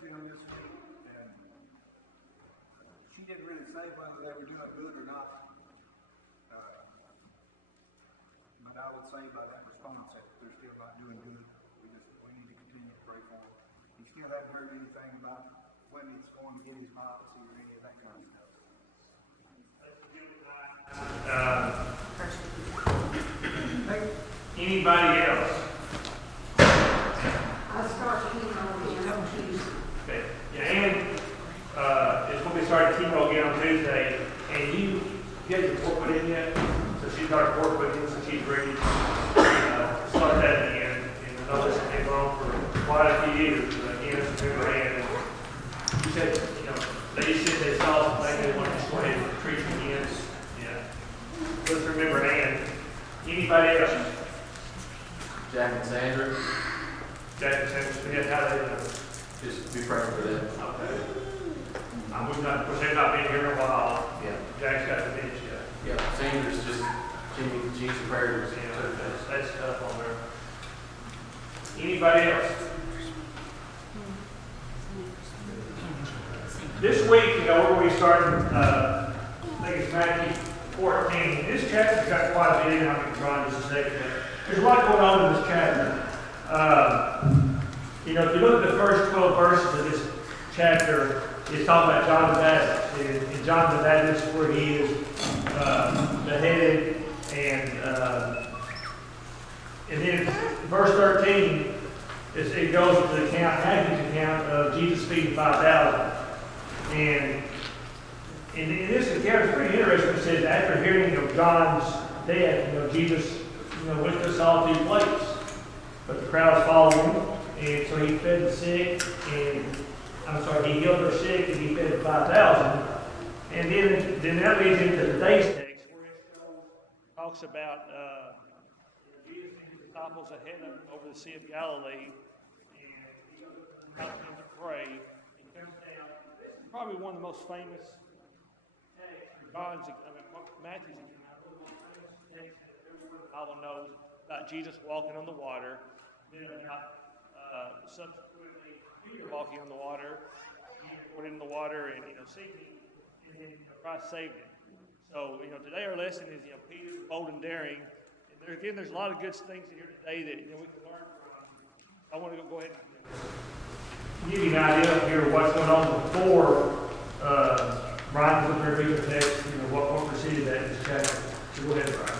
doing this, and she didn't really say whether they were doing good or not. But I would say by that response that they're still not doing good. We need to continue to pray for them. He still hasn't heard anything about when it's going to get his policy or any of that kind of stuff. Anybody else? I start chemo on Tuesday. Okay. Yeah, Ann is going to be starting chemo again on Tuesday, and you get your report put in yet? So she's got her report put in, so she's ready to start that again. And I know this has been going for quite a few years, but again, it's a Ann. You said, they said they saw something they wanted to go ahead and treat them again. Yeah. Let's remember Ann. Anybody else? Jack and Sandra, Jack and Sandra, yeah, how they doing? just be praying for them. Okay. We've not, of course, they've not been here in a while. Yeah. Jack's got dementia. Yeah. Sandra's just, she needs prayers. Yeah, that's tough on her. Anybody else? This week, we're going to be starting, I think it's Matthew 14. This chapter's got quite a bit in it. I'm going to try in just a second. There's a lot going on in this chapter. If you look at the first 12 verses of this chapter, it's talking about John the Baptist. And John the Baptist, where he is beheaded, and then verse 13, it goes to the account, Matthew's account of Jesus feeding 5,000. And in this account, it's pretty interesting. It says, after hearing of John's death, Jesus, went to solitude place. But the crowds followed him, and so he fed the sick, he healed the sick, and he fed 5,000. And then that leads into today's text, where it talks about Jesus and his disciples ahead of him over the Sea of Galilee, and out him to pray. He comes down. This is probably one of the most famous texts. Matthew's account. Bible knows about Jesus walking on the water, then about subsequently Peter walking on the water, put in the water and sinking, and then Christ saved him. So today our lesson is Peter, bold and daring. And there's a lot of good things in here today that we can learn from. I want to go ahead and give you an idea of here what's going on before Brian was up there reading the text. What preceded that in this chapter. So go ahead, Brian.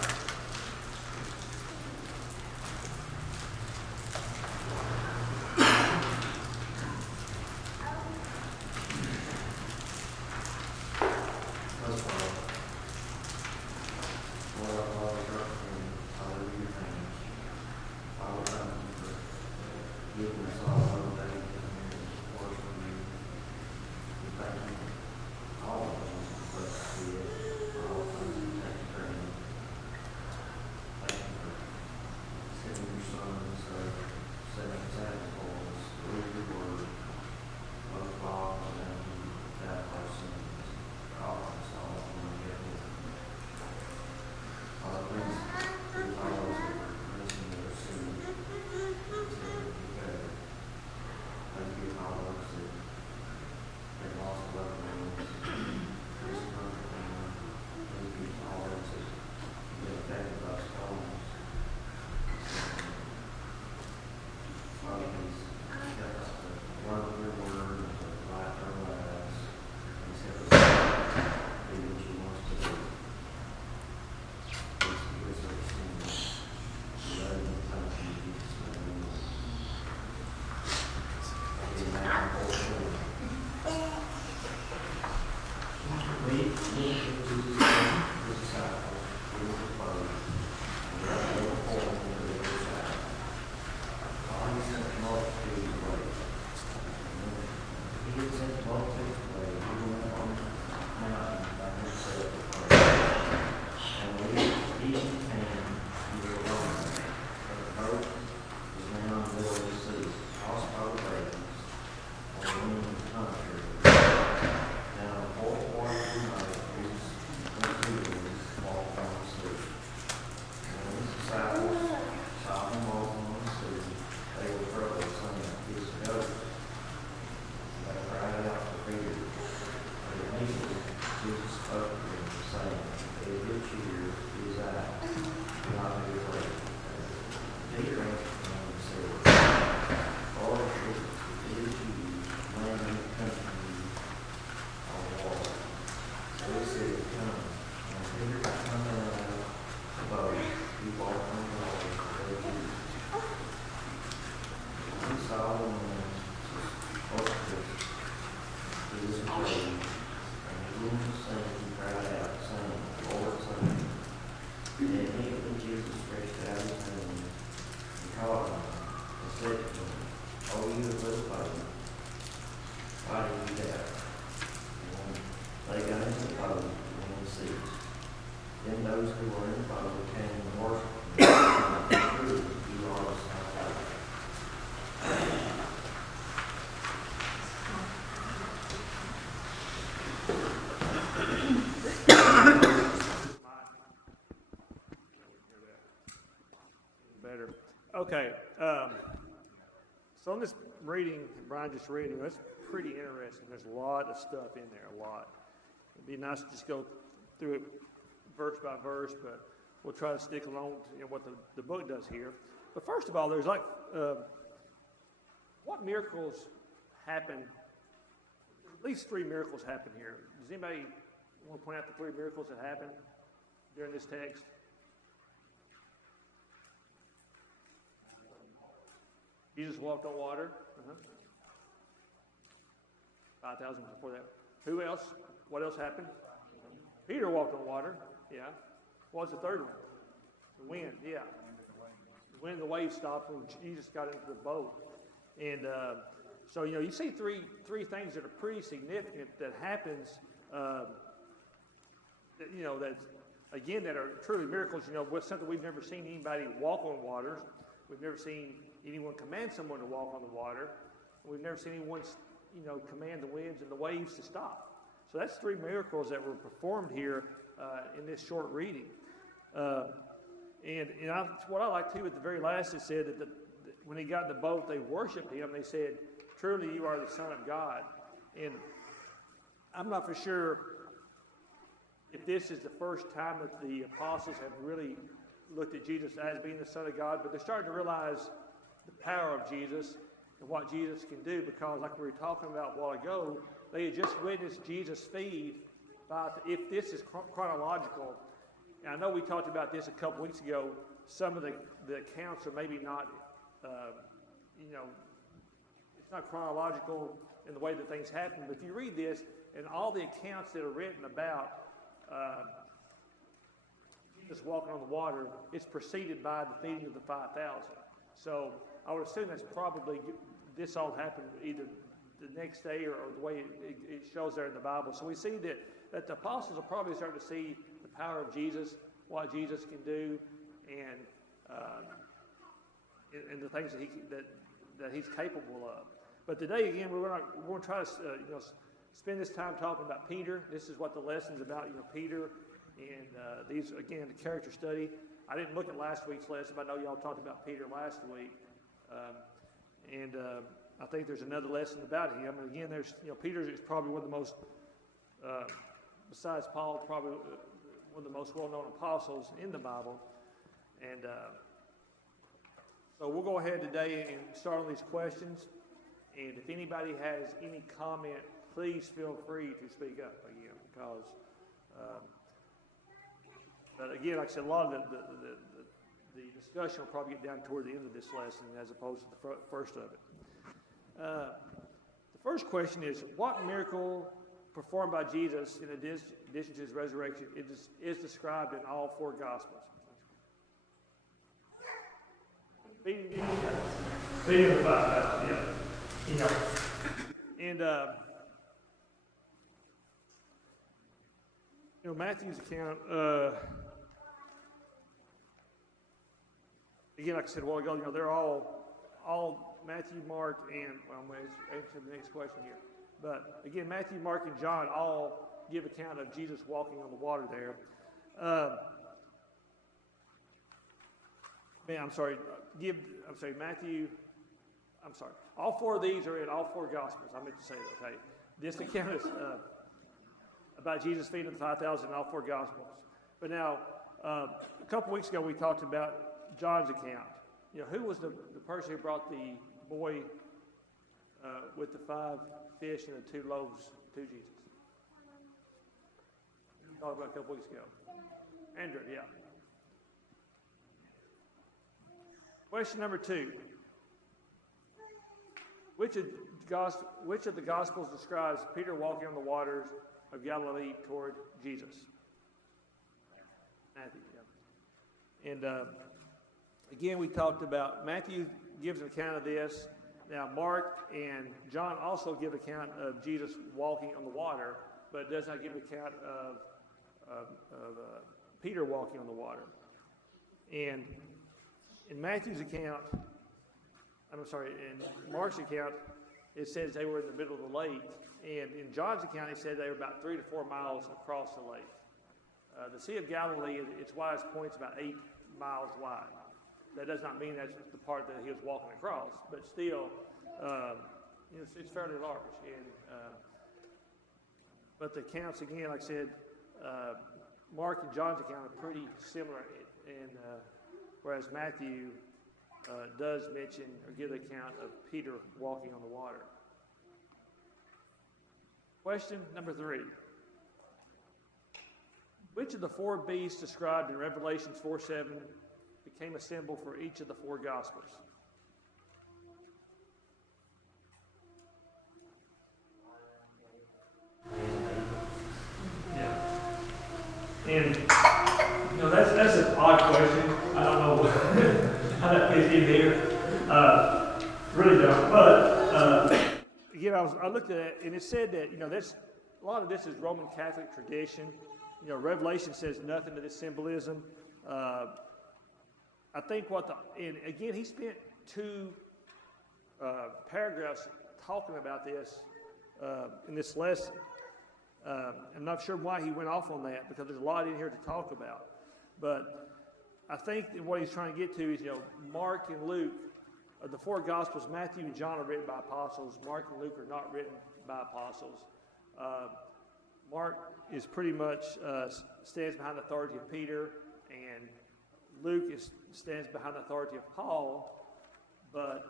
Better. Okay. So on this reading that Brian just read, that's pretty interesting. There's a lot of stuff in there, a lot. It'd be nice to just go through it verse by verse, but we'll try to stick along to what the book does here. But first of all, there's like, what miracles happen? At least 3 miracles happen here. Does anybody want to point out the 3 miracles that happened during this text? Jesus walked on water. 5,000 before that. Who else? What else happened? Peter walked on water. Yeah. What was the third one? The wind. Yeah. The wind and the waves stopped when Jesus got into the boat. And so, you see three things that are pretty significant that happens, that are truly miracles. What's something we've never seen anybody walk on water. We've never seen anyone command someone to walk on the water. We've never seen anyone, command the winds and the waves to stop. So that's 3 miracles that were performed here in this short reading. What I like too, at the very last, it said that when he got in the boat, they worshiped him. They said, "Truly, you are the Son of God." And I'm not for sure if this is the first time that the apostles have really looked at Jesus as being the Son of God, but they're starting to realize the power of Jesus and what Jesus can do, because like we were talking about a while ago, they had just witnessed Jesus feed. If this is chronological, and I know we talked about this a couple weeks ago, some of the accounts are maybe not, it's not chronological in the way that things happen, but if you read this, and all the accounts that are written about Jesus walking on the water, it's preceded by the feeding of the 5,000. So I would assume that's probably, this all happened either the next day or the way it shows there in the Bible. So we see that the apostles are probably starting to see the power of Jesus, what Jesus can do, and the things that he's capable of. But today, again, we're going to try to spend this time talking about Peter. This is what the lesson's about, Peter. And these, again, the character study. I didn't look at last week's lesson, but I know y'all talked about Peter last week. I think there's another lesson about him. And again, Peter is probably one of the most, besides Paul, probably one of the most well-known apostles in the Bible. And so we'll go ahead today and start on these questions. And if anybody has any comment, please feel free to speak up again, because but again, like I said, a lot of the discussion will probably get down toward the end of this lesson as opposed to the first of it. The first question is, what miracle performed by Jesus, in addition to his resurrection, is described in all 4 Gospels? Feeding the 5,000, yeah. And Matthew's account, again, like I said a while ago, they're all Matthew, Mark, and I'm going to answer the next question here. But again, Matthew, Mark, and John all give account of Jesus walking on the water there. All 4 of these are in all 4 Gospels. I meant to say that, okay? This account is about Jesus feeding the 5,000 in all 4 Gospels. But now, a couple weeks ago, we talked about John's account. who was the person who brought the boy with the 5 fish and the 2 loaves to Jesus? We talked about a couple weeks ago. Andrew, yeah. Question number 2. Which of the Gospels describes Peter walking on the waters of Galilee toward Jesus? Matthew, yeah. And again, we talked about Matthew gives an account of this. Now, Mark and John also give account of Jesus walking on the water, but does not give account of Peter walking on the water. And in Matthew's account, in Mark's account, it says they were in the middle of the lake. And in John's account, it said they were about 3 to 4 miles across the lake. The Sea of Galilee, its widest point is about 8 miles wide. That does not mean that's the part that he was walking across, but still, it's fairly large. And but the accounts, again, like I said, Mark and John's account are pretty similar, and whereas Matthew does mention or give the account of Peter walking on the water. Question number 3. Which of the 4 beasts described in Revelation 4:7 became a symbol for each of the 4 Gospels? Yeah. And, that's an odd question. I don't know how that fits in here. Really don't. But, again, I looked at it, and it said that, a lot of this is Roman Catholic tradition. Revelation says nothing to this symbolism. I think and again, he spent 2 paragraphs talking about this in this lesson. I'm not sure why he went off on that, because there's a lot in here to talk about. But I think that what he's trying to get to is, Mark and Luke, the 4 Gospels, Matthew and John are written by apostles. Mark and Luke are not written by apostles. Mark is pretty much stands behind the authority of Peter, and Luke stands behind the authority of Paul, but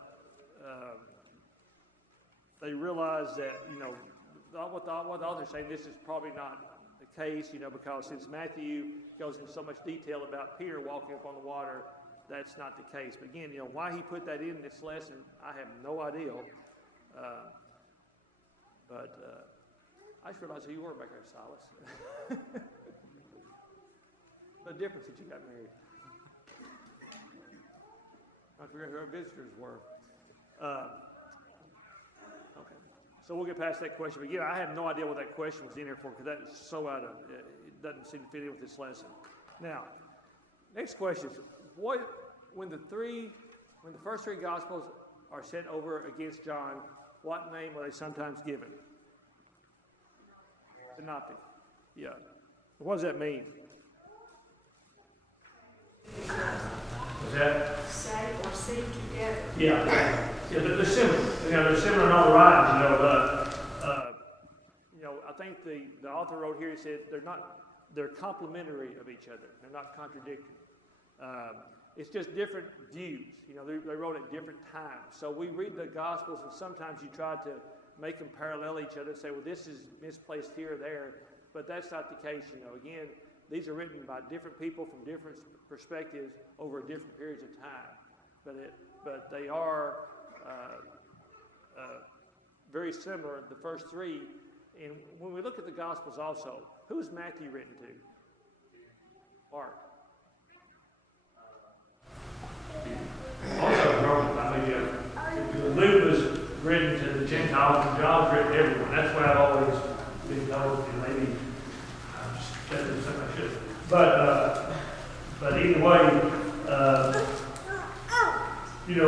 they realize that, what the author's saying, this is probably not the case, because since Matthew goes into so much detail about Peter walking up on the water, that's not the case. But again, why he put that in this lesson, I have no idea. But I just realized who you were back there, Silas. The difference that you got married. I forgot who our visitors were. Okay. So we'll get past that question. But again, I have no idea what that question was in here for, because that's so out of it doesn't seem to fit in with this lesson. Now, next question is, when the first 3 Gospels are sent over against John, what name are they sometimes given? Synoptic. Yeah. What does that mean? What's that? Say or see together. Yeah, they're similar. They're similar in all the writings, but I think the author wrote here, he said they're complementary of each other. They're not contradictory. It's just different views. They wrote at different times. So we read the Gospels, and sometimes you try to make them parallel each other and say, well, this is misplaced here or there, but that's not the case. Again, these are written by different people from different perspectives over different periods of time, but they are very similar, the first 3. And when we look at the Gospels also, who is Matthew written to? Mark. Also, Luke was written to the Gentiles, and John's written to everyone. That's what I've always been told, and maybe that is something I should. But either way,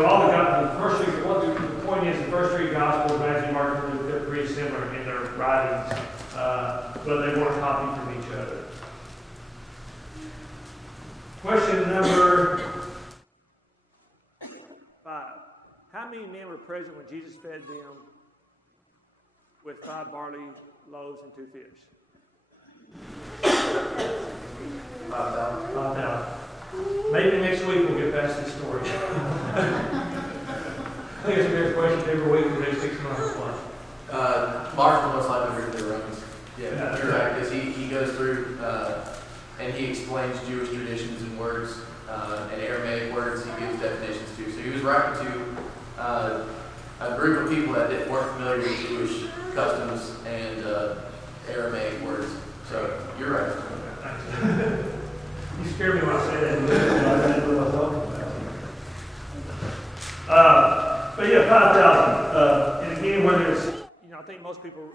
all the first 3. The point is, the first 3 Gospels, Matthew, Mark, and Luke, they're pretty similar in their writings, but they weren't copied from each other. Question number 5. How many men were present when Jesus fed them with 5 barley loaves and 2 fish? 5,000. 5,000. Maybe next week we'll get past this story. I think it's a fair question every week for the next 6 months. Mark's the most likely to read the Romans. Yeah. Yeah, you're right, because he goes through, and he explains Jewish traditions and words, and Aramaic words he gives definitions to. So he was writing to a group of people that weren't familiar with Jewish customs and Aramaic words. So you're right. You scared me when I said that. But yeah, 5,000. And again, whether it's, I think most people,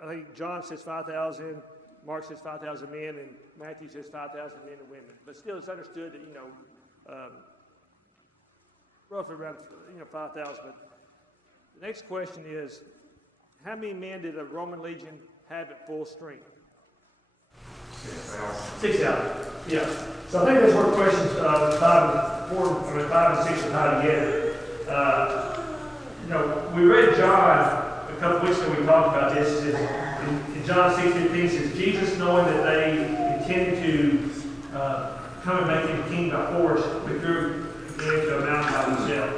I think John says 5,000, Mark says 5,000 men, and Matthew says 5,000 men and women. But still, it's understood that, roughly around, 5,000. But the next question is, how many men did a Roman legion have at full strength? 6,000. Yeah. So I think that's where questions 5 and 6 are tied together. We read John a couple weeks ago. We talked about this. In John 6:15 says, Jesus, knowing that they intended to come and make him king by force, withdrew again to a mountain by himself.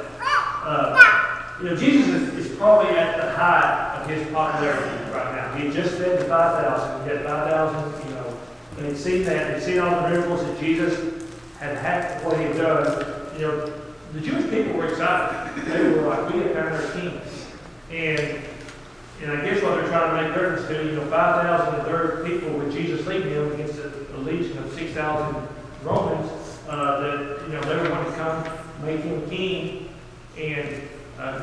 Jesus is probably at the height of his popularity right now. He had just fed the 5,000. He had 5,000. And they'd seen that. They'd seen all the miracles that Jesus had what he had done. The Jewish people were excited. They were like, we have found our king. And I guess what they're trying to make reference to, 5,000 of their people with Jesus leading them against a legion of 6,000 Romans, that, they were going to come, make him king, and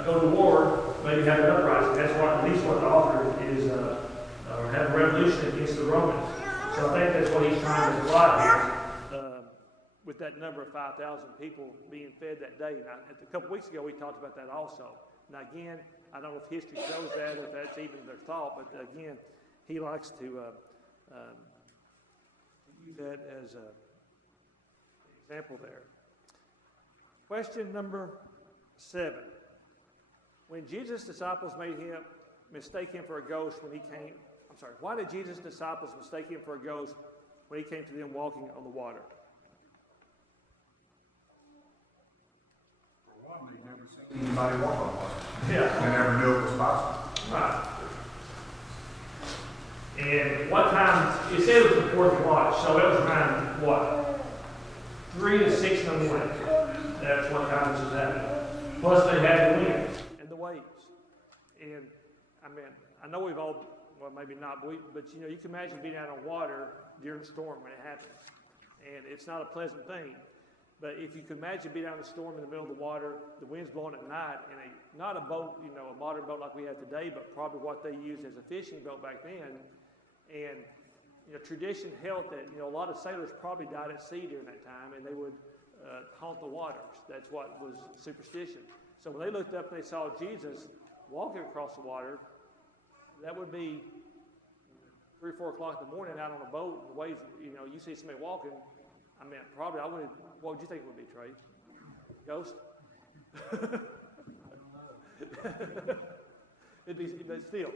go to war, maybe have an uprising. That's at least what the author is, or have a revolution against the Romans. So I think that's what he's trying to imply here. With that number of 5,000 people being fed that day. Now, a couple weeks ago, we talked about that also. Now, again, I don't know if history shows that or if that's even their thought, but again, he likes to use that as an example there. Question number 7. When Jesus' disciples mistake him for a ghost when he came, why did Jesus' disciples mistake him for a ghost when he came to them walking on the water? They've never seen anybody walk on water. Yeah. They never knew it was possible. Right. And what time? It said it was the 4th watch, so it was around what? 3 to 6 in the morning. That's what time this was happening. Plus, they had the wind and the waves. And I know we've all, well, maybe not, but you can imagine being out on water during a storm when it happens, and it's not a pleasant thing. But if you can imagine being out in a storm in the middle of the water, the wind's blowing at night, and not a boat, a modern boat like we have today, but probably what they used as a fishing boat back then. And, tradition held that, a lot of sailors probably died at sea during that time, and they would haunt the waters. That's what was superstition. So when they looked up and they saw Jesus walking across the water, that would be 3 or 4 o'clock in the morning out on a boat, and the waves, you see somebody walking. Probably I would. What would you think it would be, Trey? Ghost? It'd be, but still,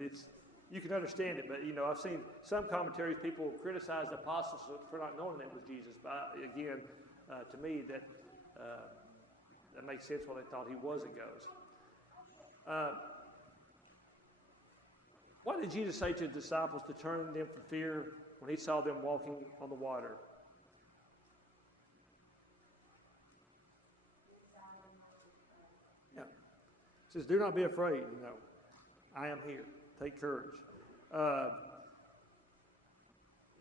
it's. You can understand it, but I've seen some commentaries. People criticize the apostles for not knowing that it was Jesus. But again, to me, that makes sense why they thought he was a ghost. What did Jesus say to the disciples to turn them from fear when he saw them walking on the water? It says, do not be afraid, I am here. Take courage.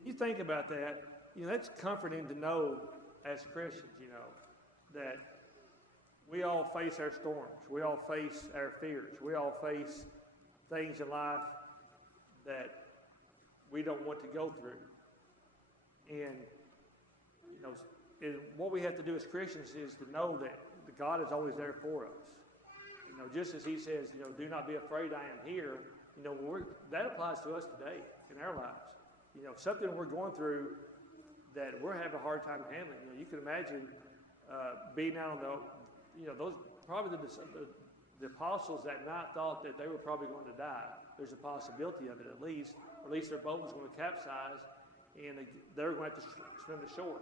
You think about that, that's comforting to know as Christians, that we all face our storms. We all face our fears. We all face things in life that we don't want to go through. And, what we have to do as Christians is to know that God is always there for us. Just as he says, do not be afraid, I am here, that applies to us today in our lives. Something we're going through that we're having a hard time handling. You can imagine being out on those probably the apostles that night thought that they were probably going to die. There's a possibility of it at least. Or at least their boat was going to capsize, and they were going to have to swim to shore.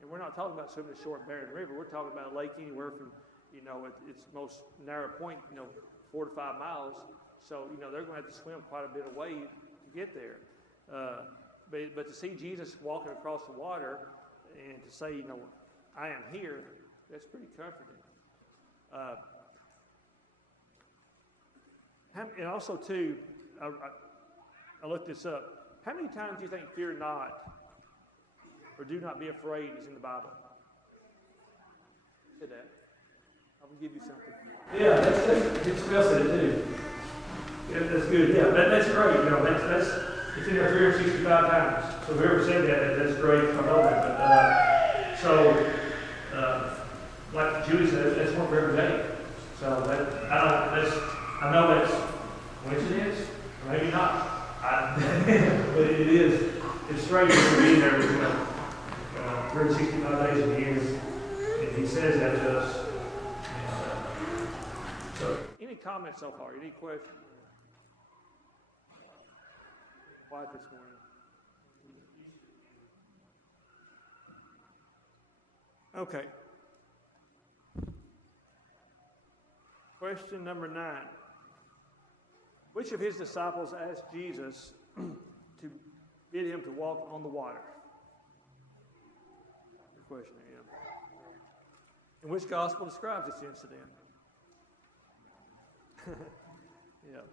And we're not talking about swimming a short barren river. We're talking about a lake anywhere from, at its most narrow point, 4 to 5 miles. So, they're going to have to swim quite a bit of way to get there. But to see Jesus walking across the water and to say, I am here, that's pretty comforting. And also, too, I looked this up. How many times do you think fear not or do not be afraid is in the Bible? Say that. I'm going to give you something. Yeah, that's it's well said, too. Yeah, that's good. Yeah, that's great. That's it's in there 365 times. So whoever said that, that's great. I know that. But like Julie said, that's one for every day. So I know that's coincidence, or maybe not. But it is. It's strange to be there. 365 days a year, and he says that to us. So, any comments so far? Any questions? Quiet this morning. Okay. Question number 9. Which of his disciples asked Jesus to bid him to walk on the water? Good question, And which gospel describes this incident? Yeah.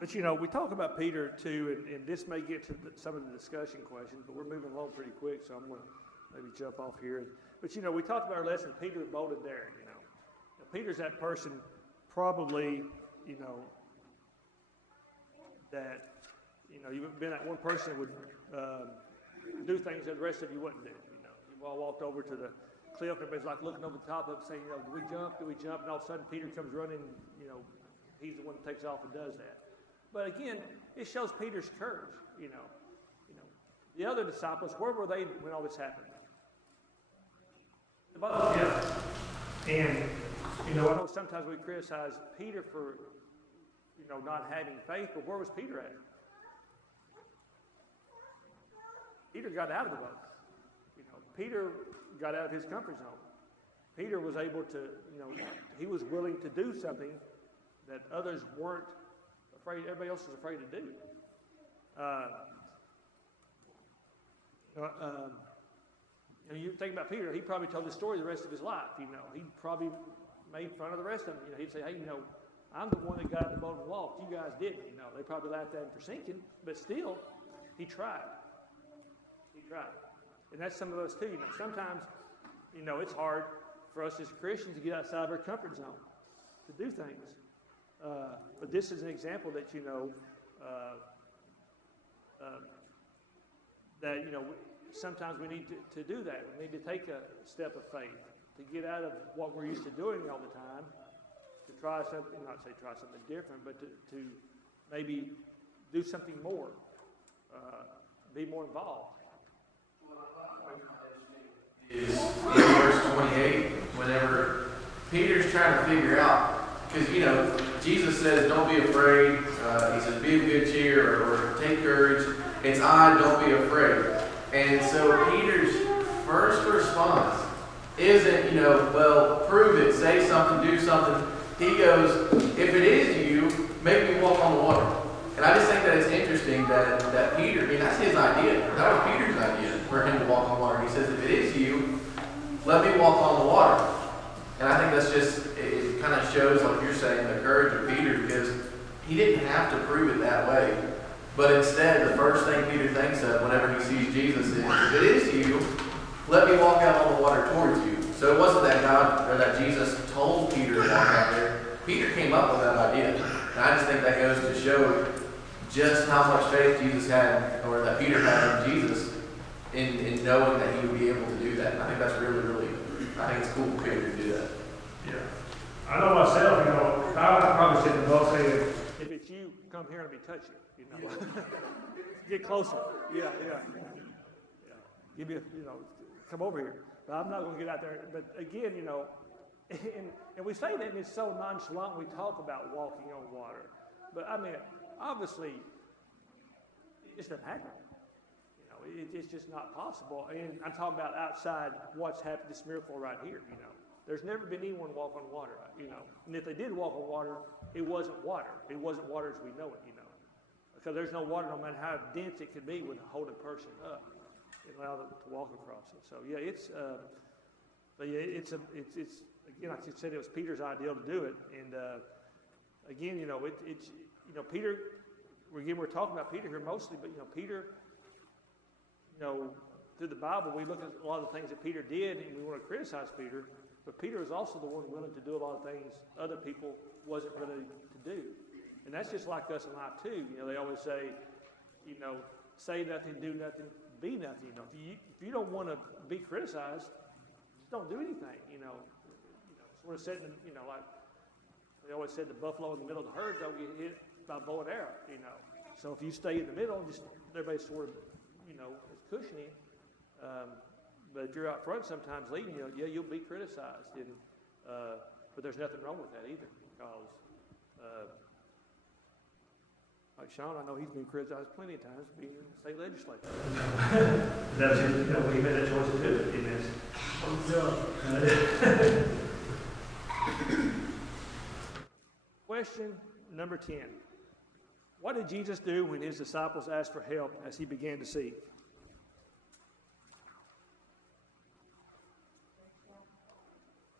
But we talk about Peter too, and this may get to some of the discussion questions, but we're moving along pretty quick, so I'm going to maybe jump off here. But we talked about our lesson, Peter bold and daring. Now, Peter's that person, probably, that you've been that one person that would do things that the rest of you wouldn't do. You all walked over to the cliff, and everybody's like looking over the top of it, saying, do we jump? Do we jump? And all of a sudden, Peter comes running. He's the one that takes off and does that. But again, it shows Peter's courage. The other disciples, where were they when all this happened? The boat. Yeah. And I know sometimes we criticize Peter for not having faith, but where was Peter at? Peter got out of the boat. Peter got out of his comfort zone. Peter was able to, he was willing to do something that others weren't afraid, everybody else was afraid to do. You think about Peter, he probably told this story the rest of his life. He probably made fun of the rest of them. He'd say, hey, I'm the one that got in the boat and walked. You guys didn't. They probably laughed at him for sinking, but still, he tried. He tried. And that's some of us too. Sometimes, it's hard for us as Christians to get outside of our comfort zone, to do things. But this is an example that, sometimes we need to do that. We need to take a step of faith to get out of what we're used to doing all the time, to try something, not say try something different, but to maybe do something more, be more involved. Is in verse 28, whenever Peter's trying to figure out, because Jesus says, don't be afraid. He says, be of good cheer, or take courage. It's I, don't be afraid. And so Peter's first response isn't, well, prove it, say something, do something. He goes, if it is you, make me walk on the water. And I just think that it's interesting that Peter, that's his idea. That was Peter's idea for him to walk on water. He says, if it is you, let me walk on the water. And I think that's just, it kind of shows, like you're saying, the courage of Peter, because he didn't have to prove it that way. But instead, the first thing Peter thinks of whenever he sees Jesus is, if it is you, let me walk out on the water towards you. So it wasn't that God, or that Jesus told Peter to walk out there. Peter came up with that idea. And I just think that goes to show just how much faith Jesus had, or that Peter had in Jesus, in knowing that he would be able to do that. And I think that's really, really, I think it's cool for Peter to do that. Yeah. I know myself, I probably sit in the boat saying, if it's you, come here and let me touch you. Get closer. Yeah. Give me come over here. But I'm not going to get out there. But again, and we say that, and it's so nonchalant when we talk about walking on water. But obviously, it just doesn't happen. it's just not possible. And I'm talking about outside what's happened, this miracle right here, you know. There's never been anyone walk on water, you know. And if they did walk on water, it wasn't water. It wasn't water as we know it, you know. Because there's no water, no matter how dense it could be, would hold a person up and allow them to walk across it. So yeah, but yeah, it's again, like I said, it was Peter's idea to do it. And again, you know, it's you know, Peter. We're talking about Peter here mostly, but you know, Peter. You know, through the Bible, we look at a lot of the things that Peter did, and we want to criticize Peter. But Peter was also the one willing to do a lot of things other people wasn't willing to do. And that's just like us in life too. You know, they always say, you know, say nothing, do nothing, be nothing. You know, if you don't want to be criticized, just don't do anything. You know, sort of setting, you know, like they always said, the buffalo in the middle of the herd don't get hit by bow and arrow. You know, so if you stay in the middle, just everybody sort of, you know, is cushioning. But if you're out front, sometimes leading, you know, yeah, you'll be criticized, and but there's nothing wrong with that either, because. Like Sean, I know he's been criticized plenty of times being in the state legislature. That's his, you know, he made that choice to do it. He missed. Question number 10. What did Jesus do when his disciples asked for help as he began to seek?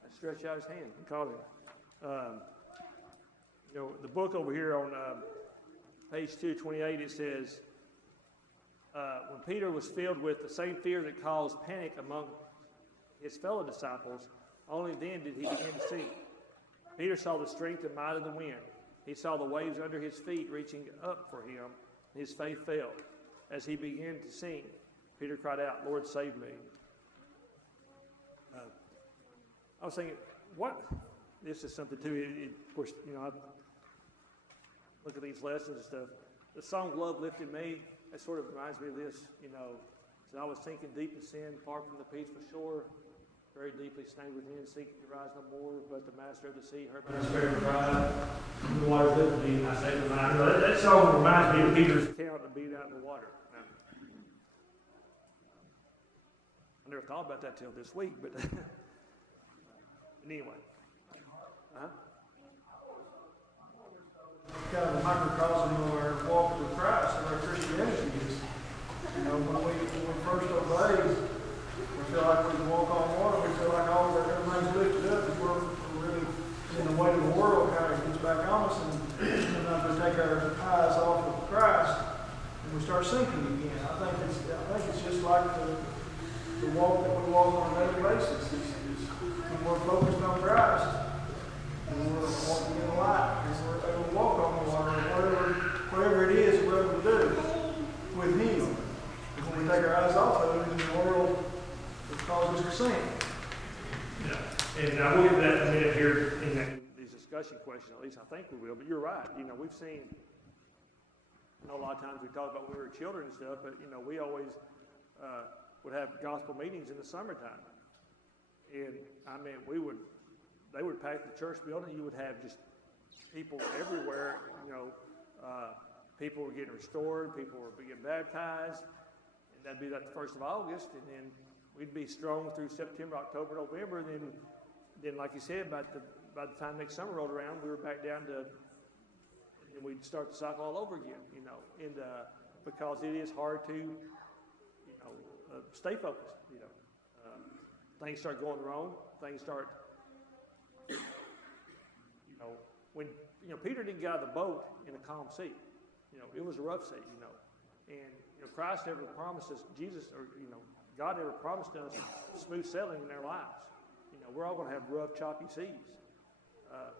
I stretched out his hand and called him. You know, the book over here on page 228, it says, when Peter was filled with the same fear that caused panic among his fellow disciples, only then did he begin to sink. Peter saw the strength and might of the wind. He saw the waves under his feet reaching up for him, and his faith failed. As he began to sink, Peter cried out, "Lord, save me." I was thinking, what? This is something too, of course, you know, I look at these lessons and stuff. The song "Love Lifted Me," that sort of reminds me of this, you know. So I was sinking deep in sin, far from the peaceful shore, very deeply stained within, seeking to rise no more, but the master of the sea heard my spirit cry. The water lifted me, and I saved my mind. That song reminds me of Peter's account of being out in the water. Now, I never thought about that till this week, but anyway. Kind of a microcosm of our walk with Christ and our Christianity is, you know, when we first obey, we feel like we can walk on water. We feel like all that everything's lifted up, and we're really in the weight of the world kind of gets back on us, and sometimes we take our eyes off of Christ and we start sinking again. I think it's just like the walk that we walk on a daily basis. When we're focused on Christ, and we're walking in the light, and we're able to walk on the water, and whatever it is we're able to do with Him. And when we take our eyes off of Him, then the world will cause us to sink. Yeah, and I will get to that in a minute here in these discussion questions. At least I think we will. But you're right. You know, we've seen. I know a lot of times we talk about when we were children and stuff, but you know, we always would have gospel meetings in the summertime, and I mean, they would pack the church building. You would have just people everywhere. You know, people were getting restored. People were being baptized, and that'd be like the 1st of August, and then we'd be strong through September, October, November, and then like you said, by the time next summer rolled around, we were back down to, and we'd start the cycle all over again. You know, and because it is hard to, you know, stay focused. You know, things start going wrong. Things start. You know, when, you know, Peter didn't get out of the boat in a calm sea. You know, it was a rough sea, you know. And, you know, Christ never promised us, Jesus, or, you know, God never promised us smooth sailing in our lives. You know, we're all going to have rough, choppy seas.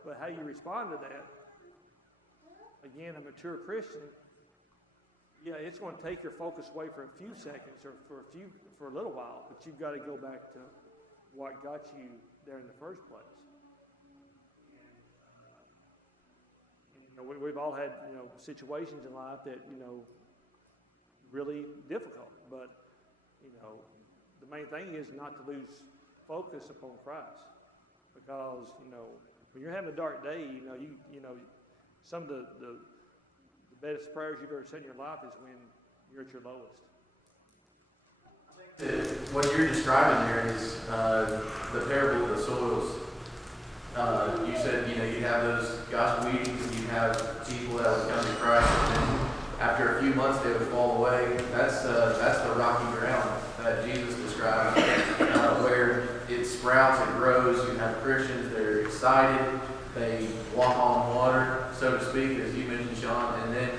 But how you respond to that, again, a mature Christian, yeah, it's going to take your focus away for a few seconds or for a little while, but you've got to go back to what got you there in the first place. You know, we've all had, you know, situations in life that, you know, really difficult. But, you know, the main thing is not to lose focus upon Christ. Because, you know, when you're having a dark day, you know, some of the best prayers you've ever said in your life is when you're at your lowest. What you're describing there is the parable of the soils. You said, you have those gospel meetings and you have people that would come to Christ, and then after a few months they would fall away. That's the rocky ground that Jesus described, where it sprouts, it grows. You have Christians, they're excited, they walk on water, so to speak, as you mentioned, Sean, and then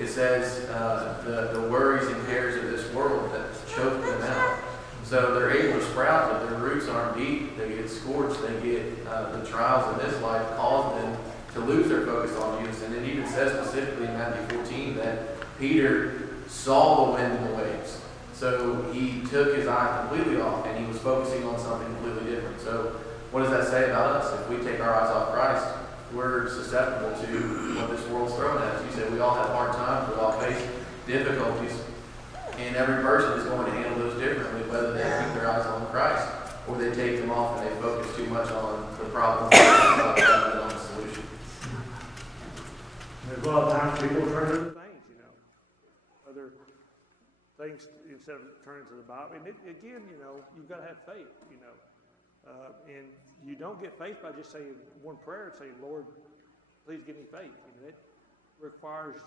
it says the worries and cares of this world that choke them out. So they're able to sprout, but their roots aren't deep. They get scorched. They get the trials of this life cause them to lose their focus on Jesus. And it even says specifically in Matthew 14 that Peter saw the wind and the waves. So he took his eye completely off and he was focusing on something completely different. So what does that say about us? If we take our eyes off Christ, we're susceptible to what this world's throwing at us. You said we all have hard times, we all face difficulties, and every person is going to handle those differently, whether they keep their eyes on Christ or they take them off and they focus too much on the problem rather than on the solution. There's a lot of times people turn to other things, other things instead of turning to the Bible. And again, you've got to have faith, and you don't get faith by just saying one prayer and saying, Lord, please give me faith. It requires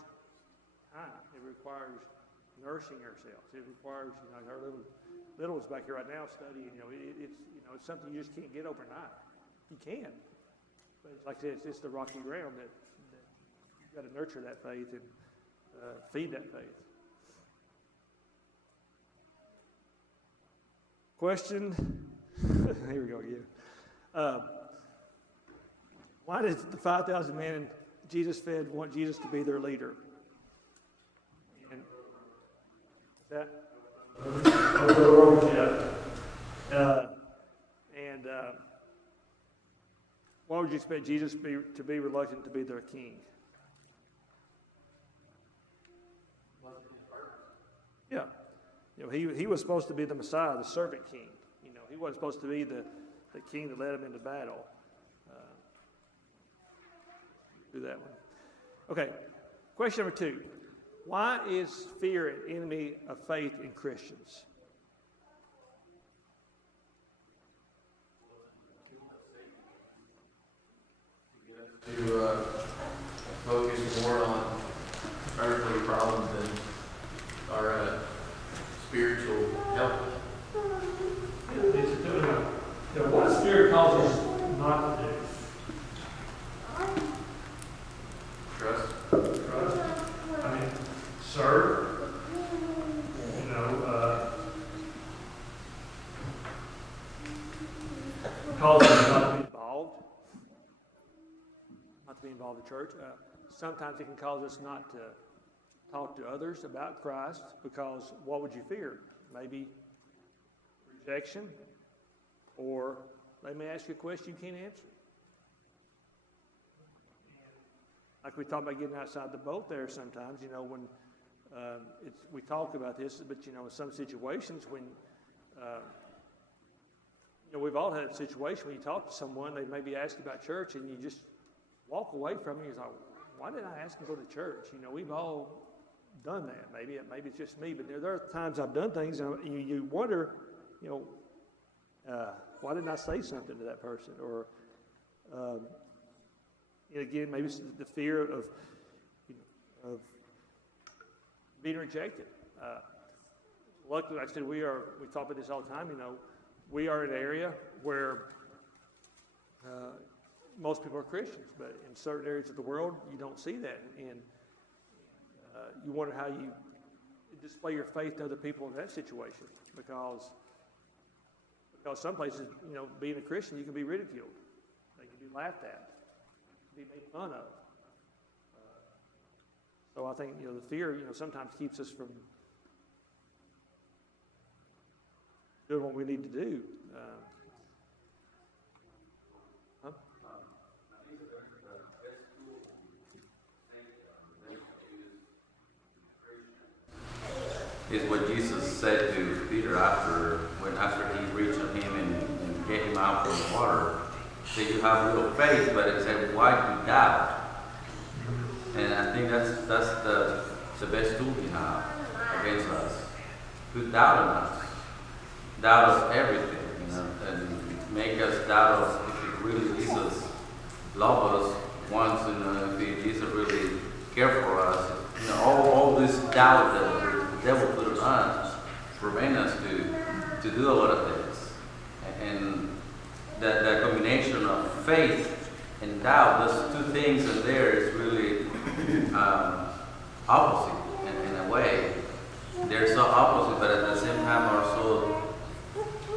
time. It requires nourishing ourselves. It requires, our little one's back here right now studying. It's something you just can't get overnight. You can, but like I said, it's just the rocky ground that you've got to nurture that faith and feed that faith. Question. Here we go again. Why did the 5,000 men Jesus fed want Jesus to be their leader? And that why would you expect Jesus to be reluctant to be their king? Yeah, he was supposed to be the Messiah, the servant king. He wasn't supposed to be the king that led him into battle. Do that one. Okay, question number 2. Why is fear an enemy of faith in Christians? To focus more on earthly problems than our spiritual health. What Spirit calls us not to do? Trust. I mean, serve. Calls us not to be involved. Not to be involved in church. Sometimes it can cause us not to talk to others about Christ because what would you fear? Maybe rejection, or they may ask you a question you can't answer. Like we talk about getting outside the boat there sometimes, when we talk about this, but in some situations when, we've all had a situation when you talk to someone, they maybe ask you about church and you just walk away from it. You're like, why did I ask them to go to church? We've all done that. Maybe it's just me, but there are times I've done things and you wonder, why didn't I say something to that person? Or, and again, maybe it's the fear of being rejected. Luckily, like I said, we talk about this all the time. We are in an area where most people are Christians, but in certain areas of the world, you don't see that, and you wonder how you display your faith to other people in that situation, because some places, being a Christian, you can be ridiculed, they can be laughed at, be made fun of. So I think the fear sometimes keeps us from doing what we need to do. Is what Jesus said to Peter after he reached him and get him out from the water. So you have little faith, but it said, why do you doubt? And I think that's the best tool we have against us. Who's doubting us? doubt of everything, you know, and make us doubt of if really Jesus loves us once, you know, if Jesus really cares for us. You know, all this doubt that the devil put on us prevent us to do a lot of things. And that combination of faith and doubt, those two things in there is really opposite in a way. They're so opposite, but at the same time are so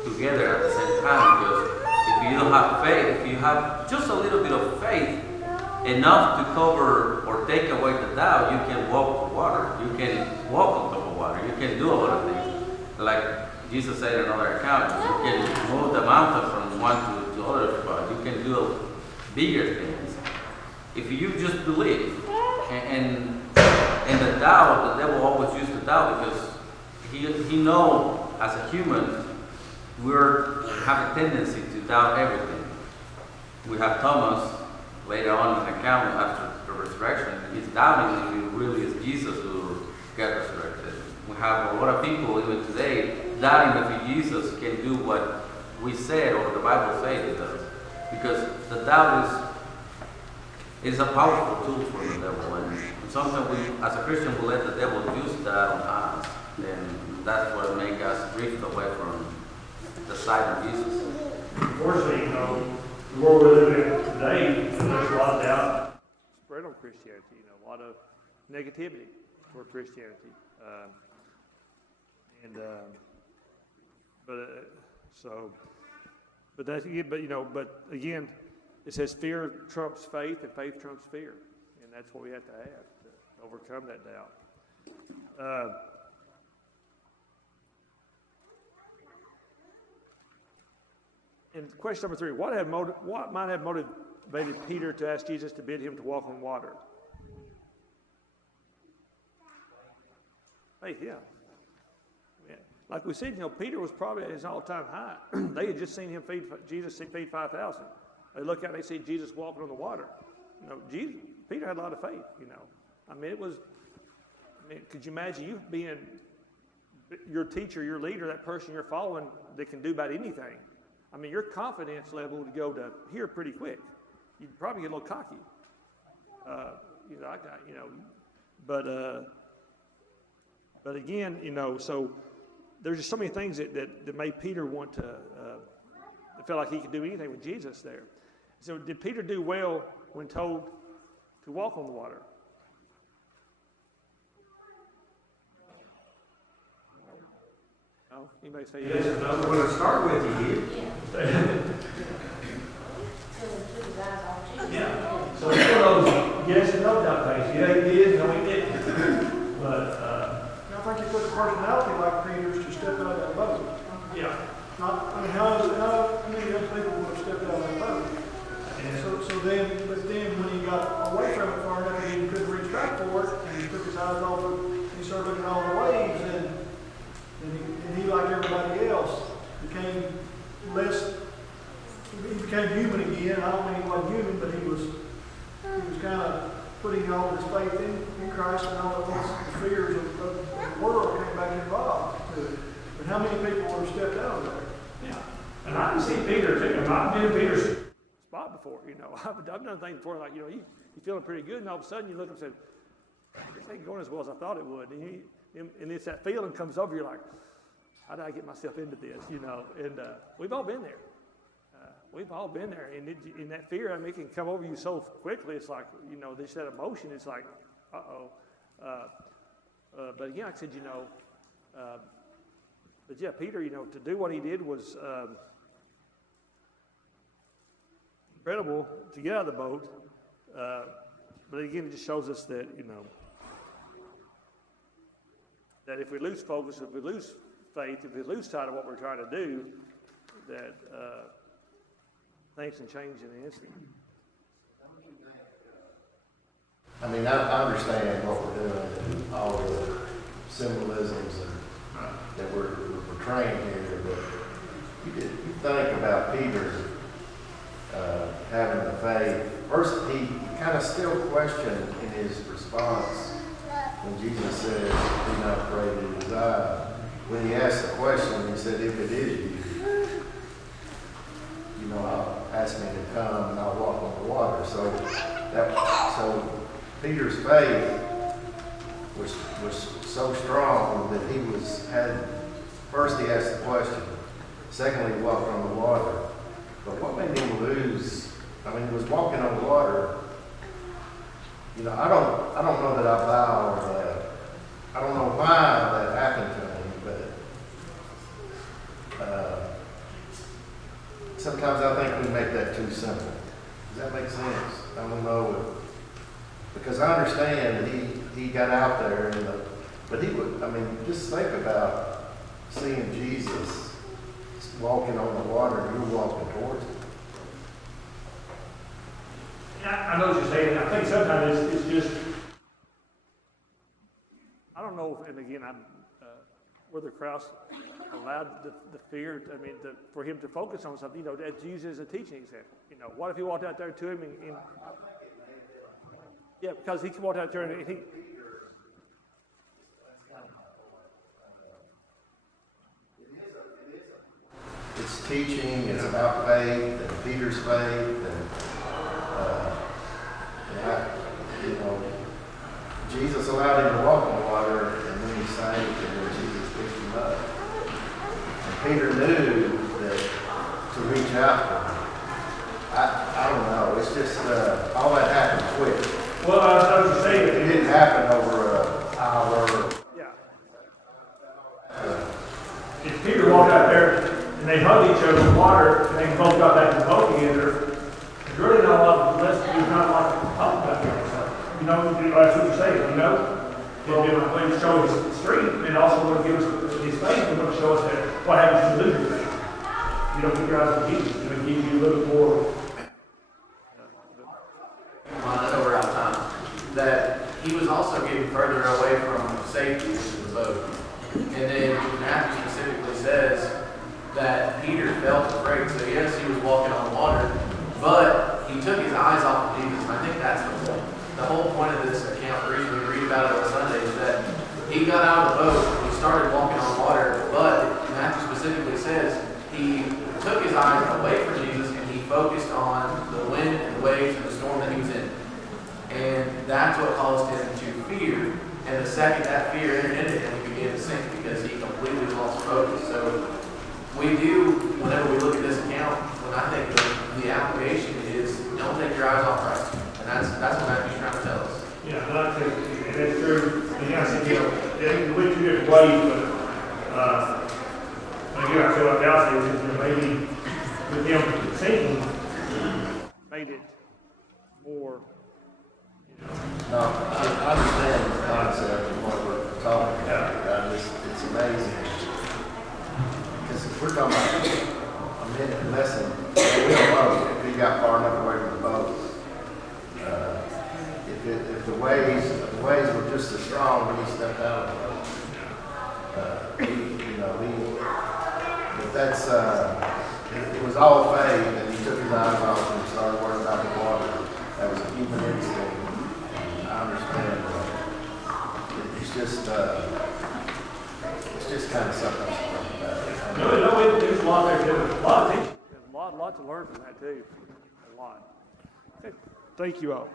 together at the same time, because if you don't have faith, if you have just a little bit of faith, enough to cover or take away the doubt, you can walk the water. You can walk on top of water. You can do a lot of things. Like Jesus said in another account, you can move the mountain from one to other spot. You can do bigger things if you just believe. And the doubt, the devil always uses the doubt because he knows as a human we have a tendency to doubt everything. We have Thomas later on in the account after the resurrection. He's doubting if it really is Jesus who got resurrected. We have a lot of people even today doubting if Jesus can do what we said or the Bible says it does. Because the doubt is a powerful tool for the devil. And sometimes we, as a Christian, we let the devil use that on us. And that's what makes us drift away from the side of Jesus. Unfortunately, you know, the world we live in today, there's a lot of doubt spread on Christianity. You know, a lot of negativity toward Christianity. But again, it says fear trumps faith and faith trumps fear, and that's what we have to have to overcome that doubt. And question number 3, what might have motivated Peter to ask Jesus to bid him to walk on water? Faith, yeah. Like we said, you know, Peter was probably at his all-time high. They had just seen him feed 5,000. They look out and they see Jesus walking on the water. You know, Peter had a lot of faith, you know. Could you imagine you being your teacher, your leader, that person you're following that can do about anything? I mean, your confidence level would go to here pretty quick. You'd probably get a little cocky. But again, you know, so there's just so many things that made Peter want to, felt like he could do anything with Jesus there. So did Peter do well when told to walk on the water? No? Anybody say yes or no? Well, to start with, you did. Yeah. So it's one of those yes and no type things. Yeah, he did, no, he didn't. But, I think he put a personality like Peter's to step out of that boat. yeah. How many other people would have stepped out of that boat? But then when he got away from it far enough, he couldn't reach back for it, and he took his eyes off it, and he started looking at all the waves, and he, like everybody else, became human again. I don't mean he wasn't human, but he was kind of putting all of his faith in Christ, and all of his fears of the world came back involved to it. But how many people would have stepped out of there? Yeah. And I can see Peter too. I've been in Peter's spot before, you know. I've done things before, like, you know, you feeling pretty good, and all of a sudden you look up and say, this ain't going as well as I thought it would. And it's that feeling comes over, you're like, how did I get myself into this, you know? And we've all been there. We've all been there. And in that fear, I mean, it can come over you so quickly. It's like, you know, this that emotion, it's like, uh-oh. But again, like I said, you know, but yeah, Peter, you know, to do what he did was incredible to get out of the boat. But again, it just shows us that, you know, that if we lose focus, if we lose faith, if we lose sight of what we're trying to do, that things can change in an instant. I mean, I understand what we're doing and all the symbolisms that we're portraying here, but you think about Peter having the faith. First, he kind of still questioned in his response when Jesus says, "Do not afraid of his eye." when he asked the question, he said, if it is you know, I'll ask me to come and I'll walk on the water. So Peter's faith was so strong that first he asked the question, secondly, he walked on the water. But what made him lose? I mean, he was walking on the water. You know, I don't know that I bow or that. I don't know why that happened to him, but sometimes I think we make that too simple. Does that make sense? I don't know. Because I understand that he got out there, but he would, I mean, just think about seeing Jesus walking on the water and you're walking towards him. I know what you're saying. I think sometimes it's just, I don't know, and again, whether Krause allowed the fear, for him to focus on something, to use it as a teaching example. What if he walked out there to him and yeah, because he walked out there and he. It's teaching, it's about faith, and Peter's faith, Jesus allowed him to walk on water, and then he sank, and then Jesus picked him up. And Peter knew that to reach out for him. I don't know, it's just, all that happened quick. Well, I was saying It didn't happen over an hour. Yeah. If Peter walked out there and they hugged each other in water and they both got back to the boat together, there's really not a lot of lessons. There's not a lot to talk about here. So, that's what you're saying, Well, he's showing his strength and also going to give us his faith and going to show us that what happens when you lose your faith. You don't keep your eyes on Jesus. It gives you a little more. Well, I know we're out of time. That he was also getting further away from safety in the boat. And then Matthew specifically says that Peter felt afraid. So yes, he was walking on water, but he took his eyes off of Jesus. And I think that's the point. The whole point of this account, the reason we read about it on Sunday, is that he got out of the boat, he started walking on water, but Matthew specifically says he took his eyes away from Jesus and he focused on the wind and the waves and the storm that he was in. And that's what caused him to fear. And the second that fear entered into him, he began to sink because he completely lost focus. So we do, whenever we look at this account, when I think of the application is, don't take your eyes off Christ. And that's what Matthew's trying to tell us. Yeah, and that's true. And I said, they went two different ways, but again, I feel like Dallas is, maybe with them thinking, made it more, No, I understand the concept of what we're talking about. It's amazing. Because if we're talking about a minute lesson, we don't know if he got far enough away from the boat. If the waves were just as strong when he stepped out of the boat. But that's, it was all faith, and he took his eyes off and started worrying about the water. That was a human instinct. I understand. It's just kind of something to think about. there's a lot there too. A lot of teaching. A lot to learn from that too. A lot. Okay. Thank you all.